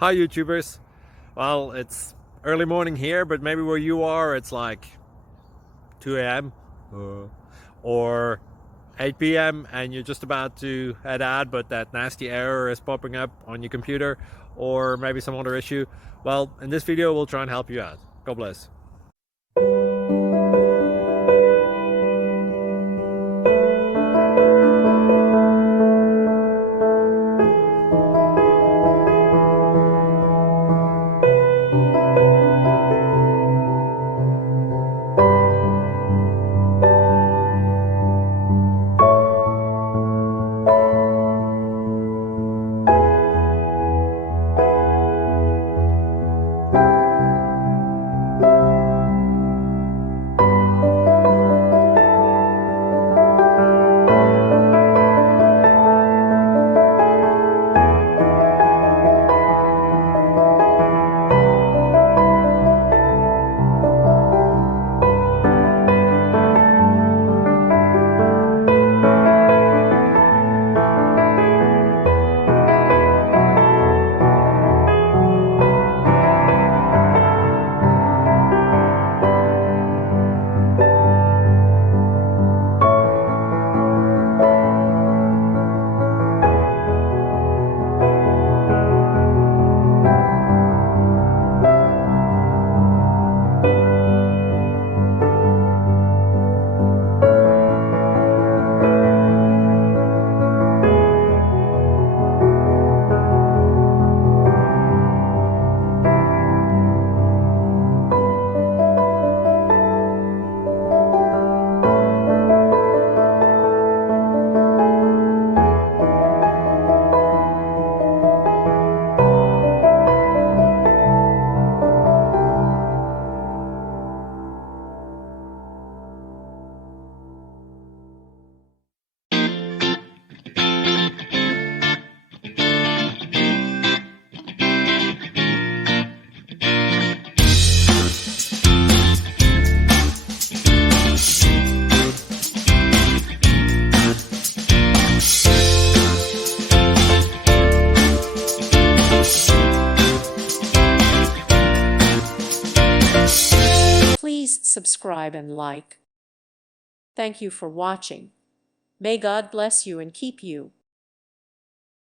Hi YouTubers. Well, it's early morning here, but maybe where you are it's like 2 a.m. or 8 p.m. and you're just about to head out, but that nasty error is popping up on your computer, or maybe some other issue. Well, in this video we'll try and help you out. God bless. Please subscribe and like. Thank you for watching. May God bless you and keep you.